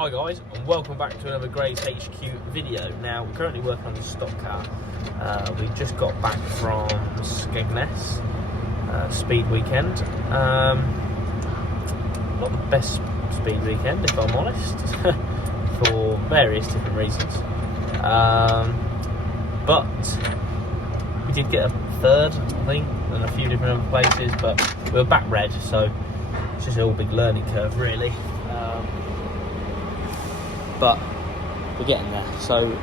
Hi guys, and welcome back to another GraysHQ video. Now, we're currently working on the stock car. We just got back from Skegness speed weekend. Not the best speed weekend, if I'm honest, for various different reasons. But we did get a third, I think, and a few different other places, but we were back red, so it's just a whole big learning curve, really. But we're getting there. So,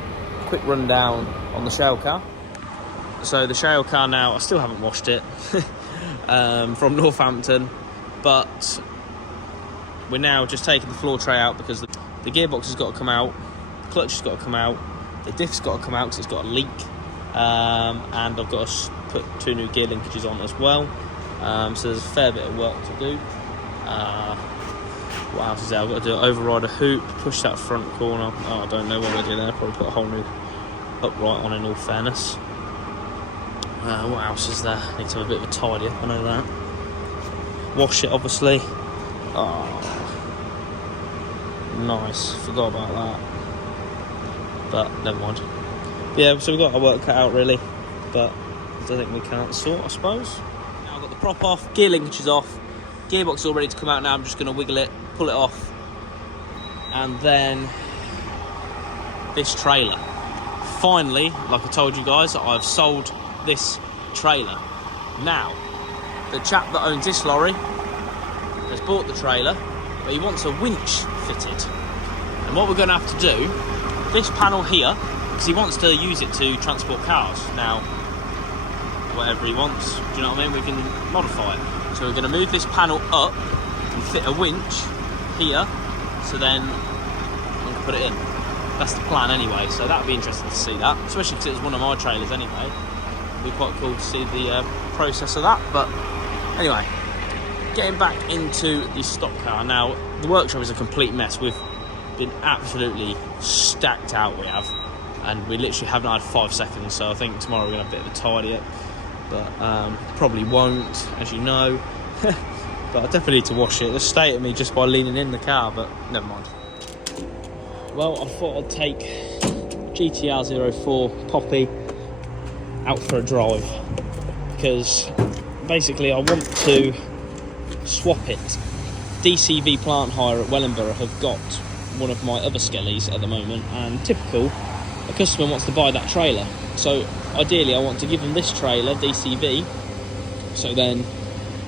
quick rundown on the shale car. So the shale car now, I still haven't washed it from Northampton, but we're now just taking the floor tray out because the gearbox has got to come out, the clutch has got to come out, the diff's got to come out because it's got a leak, and I've got to put 2 new gear linkages on as well. So there's a fair bit of work to do. What else is there? I've got to do an override a hoop, push that front corner. Oh, I don't know what we're doing there. Probably put a whole new upright on, in all fairness. What else is there? Need to have a bit of a tidy up, I know that. Wash it, obviously. Oh, nice. Forgot about that. But never mind. Yeah, so we've got our work cut out, really. But I don't think we can't sort, I suppose. Now I've got the prop off, gear linkages off. Gearbox is all ready to come out now. I'm just going to wiggle it, pull it off, and then this trailer. Finally, like I told you guys, I've sold this trailer. Now, the chap that owns this lorry has bought the trailer, but he wants a winch fitted. And what we're going to have to do, this panel here, because he wants to use it to transport cars. Now, whatever he wants, do you know what I mean? We can modify it. So we're going to move this panel up and fit a winch here, so then we can put it in. That's the plan anyway, so that'd be interesting to see that, especially because it was one of my trailers anyway. It'd be quite cool to see the process of that. But anyway, getting back into the stock car. Now, the workshop is a complete mess. We've been absolutely stacked out, we have, and we literally haven't had 5 seconds, so I think tomorrow we're going to have a bit of a tidy up. But probably won't, as you know. But I definitely need to wash it. The state of me just by leaning in the car, but never mind. Well, I thought I'd take GTR 04 Poppy out for a drive, because basically I want to swap it. DCV Plant Hire at Wellingborough have got one of my other skellies at the moment, and typical, a customer wants to buy that trailer. So ideally I want to give them this trailer, DCV, so then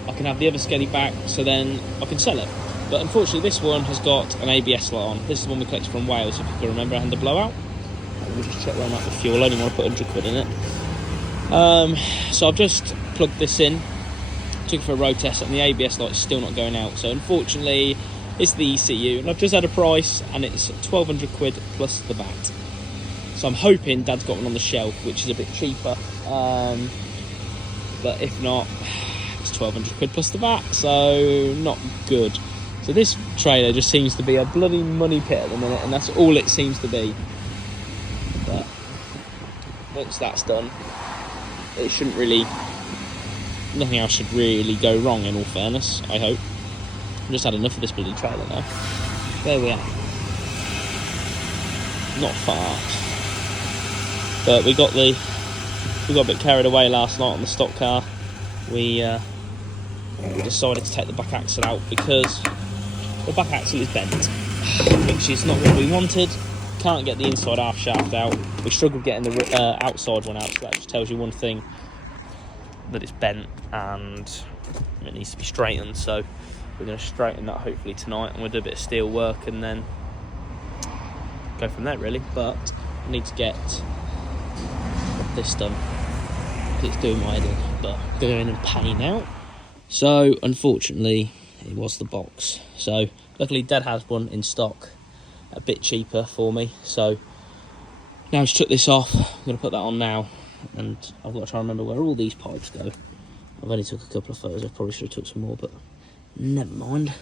I can have the other skelly back, so then I can sell it. But unfortunately this one has got an ABS light on. This is the one we collected from Wales, if you can remember, and the blowout. We'll just check where I'm at with fuel. I only want to put 100 quid in it. So I've just plugged this in, took it for a road test, and the ABS light is still not going out. So unfortunately it's the ECU, and I've just had a price, and it's 1,200 quid plus the VAT. So I'm hoping Dad's got one on the shelf, which is a bit cheaper. But if not, it's 1,200 quid plus the VAT, so not good. So this trailer just seems to be a bloody money pit at the minute, and that's all it seems to be. But once that's done, it shouldn't really, nothing else should really go wrong, in all fairness, I hope. I've just had enough of this bloody trailer now. There we are. Not far. But we got a bit carried away last night on the stock car. We decided to take the back axle out because the back axle is bent, which is not what we wanted. Can't get the inside half shaft out. We struggled getting the outside one out, so that just tells you one thing, that it's bent and it needs to be straightened. So we're going to straighten that hopefully tonight, and we'll do a bit of steel work and then go from there, really. But I need to get this done, it's doing my head in, but going in pain now. So unfortunately it was the box. So luckily Dad has one in stock, a bit cheaper for me. So now I just took this off. I'm going to put that on now, and I've got to try and remember where all these pipes go. I've only took a couple of photos. I probably should have took some more, but never mind,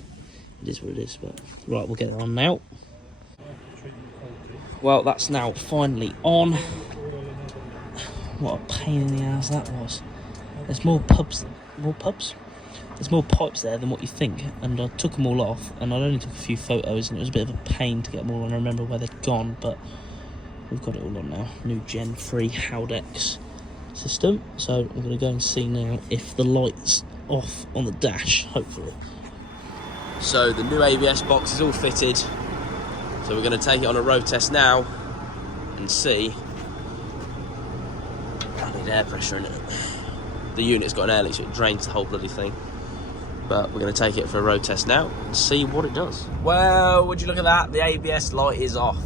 it is what it is. But right, we'll get it on now. Well, that's now finally on. What a pain in the ass that was. There's more pubs. there's more pipes there than what you think, and I took them all off, and I only took a few photos, and it was a bit of a pain to get them all on. I remember where they'd gone, but we've got it all on now. New Gen 3 Haldex system. So I'm going to go and see now if the light's off on the dash, hopefully. So the new ABS box is all fitted, so we're going to take it on a road test now and see. I need air pressure in it. The unit's got an air leak, so it drains the whole bloody thing. But we're going to take it for a road test now and see what it does. Well, would you look at that? The ABS light is off.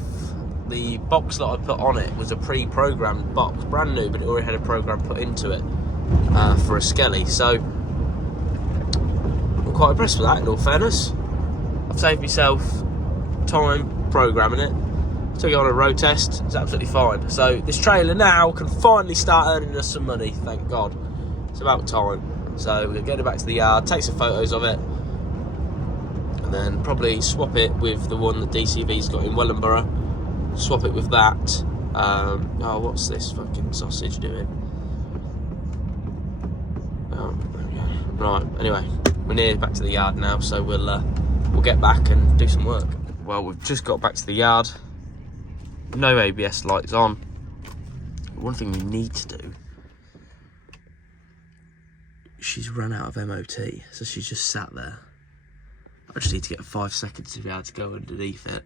The box that I put on it was a pre-programmed box, brand new, but it already had a program put into it for a Skelly. So I'm quite impressed with that, in all fairness. I've saved myself time programming it. Took it on a road test, it's absolutely fine. So this trailer now can finally start earning us some money, thank God. It's about time. So we're going to get it back to the yard, take some photos of it, and then probably swap it with the one that DCV's got in Wellingborough. Swap it with that. Oh, what's this fucking sausage doing? Oh, there we go. Right, anyway, we're near back to the yard now, so we'll get back and do some work. Well, we've just got back to the yard. No ABS lights on. One thing we need to do, she's run out of MOT, so she's just sat there. I just need to get 5 seconds to be able to go underneath it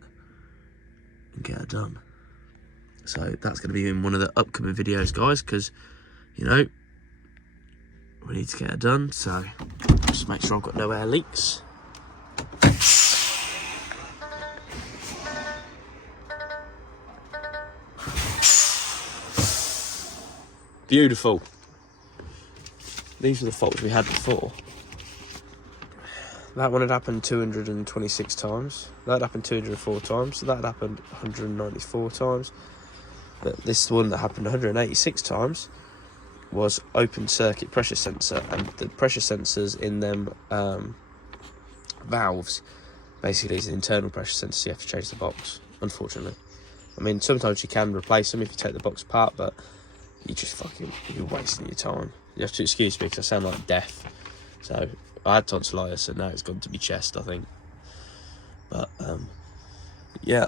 and get her done. So that's going to be in one of the upcoming videos, guys, because, you know, we need to get her done. So just make sure I've got no air leaks. Beautiful. These were the faults we had before. That one had happened 226 times. That happened 204 times. So that had happened 194 times. But this one that happened 186 times was open circuit pressure sensor, and the pressure sensors in them valves basically is an internal pressure sensor, so you have to change the box, unfortunately. I mean, sometimes you can replace them if you take the box apart, but you're wasting your time. You have to excuse me because I sound like deaf. So I had tonsillitis, so now it's gone to my chest, I think. But yeah,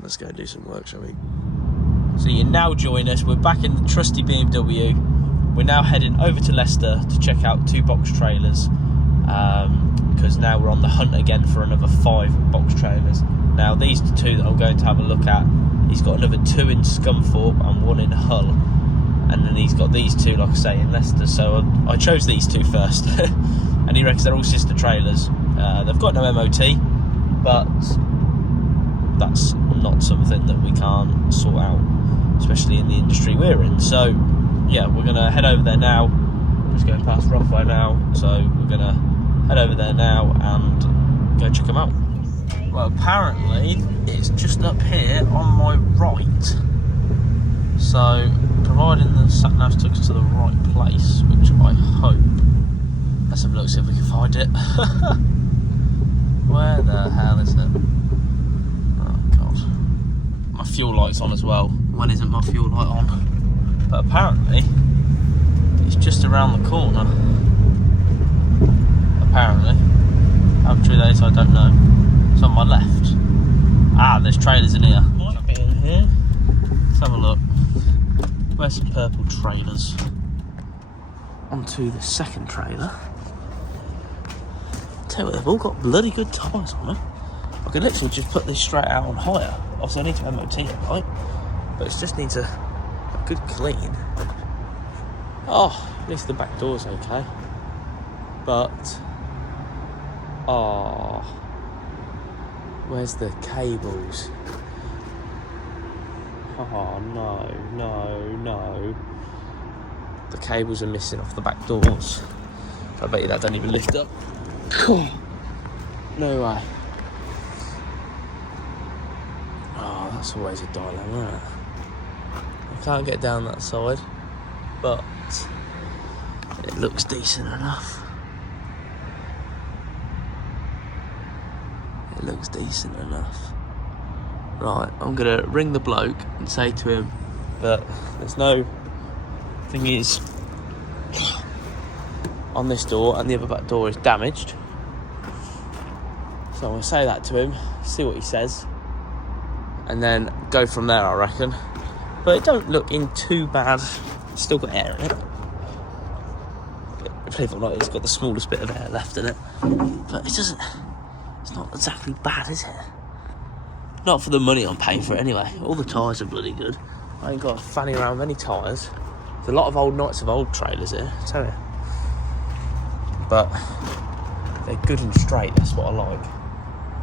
let's go and do some work, shall we? So you now join us. We're back in the trusty BMW. We're now heading over to Leicester to check out 2 box trailers, because now we're on the hunt again for another 5 box trailers. Now these 2 that I'm going to have a look at, he's got another 2 in Scunthorpe and 1 in Hull, and then he's got these 2, like I say, in Leicester. So I chose these 2 first, and he reckons they're all sister trailers. They've got no MOT, but that's not something that we can't sort out, especially in the industry we're in. So yeah, we're gonna head over there now. Just going past Rothway now, so we're gonna head over there now and go check them out. Well, apparently it's just up here on my right, so providing the sat nav took us to the right place, which I hope. Let's have a look, see if we can find it. Where the hell is it? Oh god. My fuel light's on as well. When isn't my fuel light on? But apparently it's just around the corner. Apparently. How true that is, I don't know. It's on my left. Ah, there's trailers in here. Might be in here. Let's have a look. Where's some purple trailers? Onto the second trailer. Tell you what, they've all got bloody good tyres on them. I could literally just put this straight out on hire. Obviously I need to MOT it, right? But it just needs a good clean. Oh, at least the back door's okay. But, oh, where's the cables? Oh no. The cables are missing off the back doors. I bet you that don't even lift up. No way. Oh, that's always a dilemma, isn't it? I can't get down that side, but it looks decent enough. It looks decent enough. Right, I'm gonna ring the bloke and say to him that there's no... Thing is, on this door, and the other back door is damaged. So I'm going to say that to him, see what he says, and then go from there, I reckon. But it don't look in too bad. It's still got air in it. Believe it or not, it's got the smallest bit of air left in it. But it doesn't... It's not exactly bad, is it? Not for the money I'm paying for it anyway. All the tyres are bloody good. I ain't got to fanny around with any tyres. There's a lot of old nights of old trailers here, I tell you. But they're good and straight, that's what I like.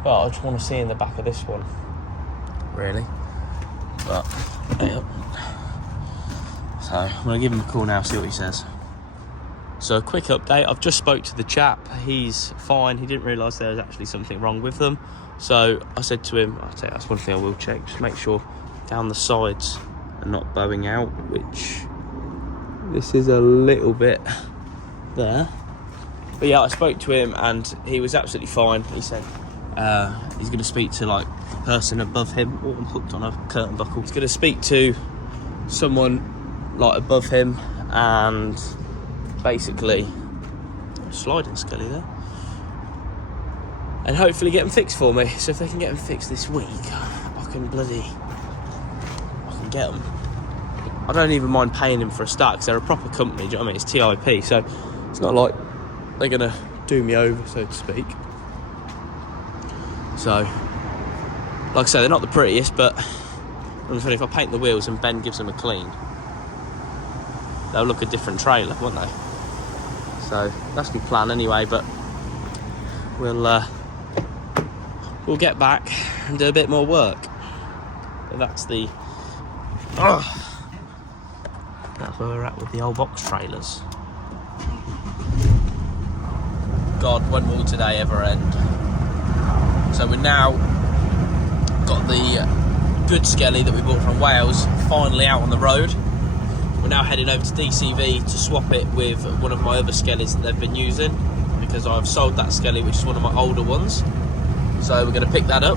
But I just want to see in the back of this one, really. But, yeah. So, I'm going to give him a call now, see what he says. So, a quick update. I've just spoke to the chap. He's fine. He didn't realise there was actually something wrong with them. So, I said to him, I'll tell you, that's one thing I will check. Just make sure down the sides are not bowing out, which this is a little bit there. But yeah, I spoke to him and he was absolutely fine. He said he's going to speak to like the person above him. Oh, I'm hooked on a curtain buckle. He's going to speak to someone like above him and basically sliding skelly there, and hopefully get them fixed for me. So if they can get them fixed this week, I can get them. I don't even mind paying them for a start because they're a proper company. Do you know what I mean? It's TIP, so it's not like they're gonna do me over, so to speak. So, like I say, they're not the prettiest, but I'm funny, if I paint the wheels and Ben gives them a clean, they'll look a different trailer, won't they? So that's my plan anyway. But we'll get back and do a bit more work. But that's the that's where we're at with the old box trailers. God, when will today ever end? So we're now got the good skelly that we bought from Wales finally out on the road. We're now heading over to DCV to swap it with one of my other skellies that they've been using, because I've sold that skelly, which is one of my older ones. So we're going to pick that up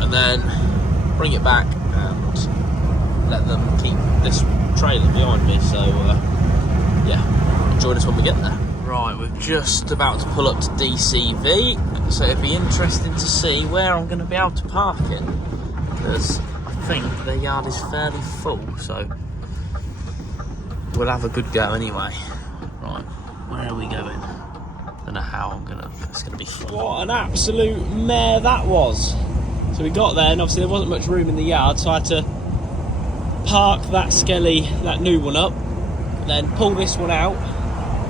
and then bring it back and let them keep this trailer behind me. So yeah, join us when we get there. Right, we're just about to pull up to DCV, so it'd be interesting to see where I'm going to be able to park it, because I think the yard is fairly full, so we'll have a good go anyway. Right, where are we going? I don't know how I'm gonna. It's gonna be fun. What an absolute mare that was! So we got there, and obviously there wasn't much room in the yard, so I had to park that skelly, that new one up, then pull this one out,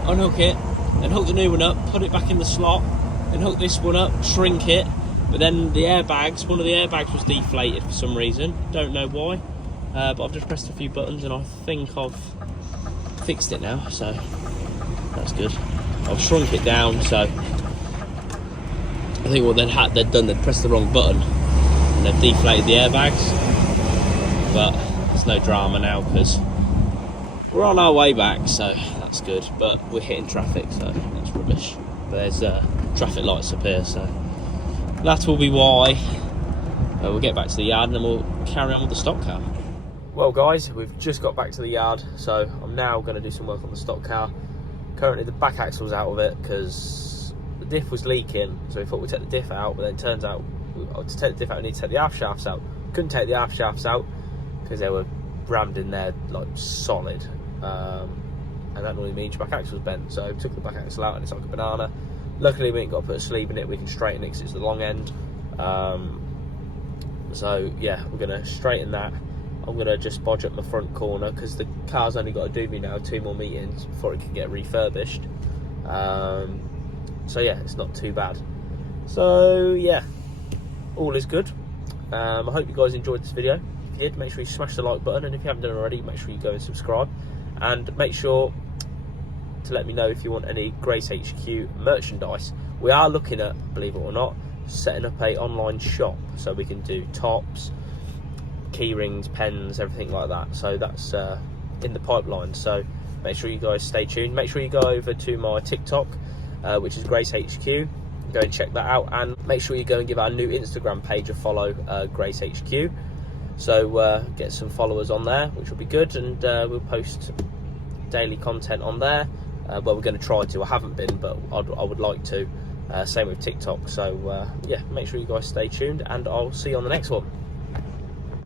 unhook it, then hook the new one up, put it back in the slot, then hook this one up, shrink it. But then the airbags, one of the airbags was deflated for some reason, don't know why. But I've just pressed a few buttons and I think I've fixed it now, so that's good. I've shrunk it down, so I think what they'd done, they'd pressed the wrong button and they've deflated the airbags. But there's no drama now because we're on our way back, so that's good. But we're hitting traffic, so that's rubbish. There's traffic lights up here, so that will be why. We'll get back to the yard and then we'll carry on with the stock car. Well guys, we've just got back to the yard, so I'm now going to do some work on the stock car. Currently the back axle's out of it because the diff was leaking, so we thought we'd take the diff out, but then it turns out to take the diff out we need to take the aft shafts out. Couldn't take the aft shafts out because they were rammed in there like solid, and that normally means your back axle's bent, so we took the back axle out and it's like a banana. Luckily we ain't got to put a sleeve in it, we can straighten it because it's the long end. So yeah, we're going to straighten that. I'm going to just bodge up my front corner because the car's only got to do me now 2 more meetings before it can get refurbished. So yeah, it's not too bad. So yeah, all is good. I hope you guys enjoyed this video. If you did, make sure you smash the like button, and if you haven't done it already, make sure you go and subscribe. And make sure to let me know if you want any GraysHQ merchandise. We are looking at, believe it or not, setting up a online shop so we can do tops, key rings, pens, everything like that. So that's in the pipeline, so make sure you guys stay tuned. Make sure you go over to my TikTok, which is GraysHQ. Go and check that out, and make sure you go and give our new Instagram page a follow, GraysHQ. So get some followers on there, which will be good, and we'll post daily content on there. but we're going to try to. I haven't been, but I would like to. Same with TikTok. So yeah, make sure you guys stay tuned, and I'll see you on the next one.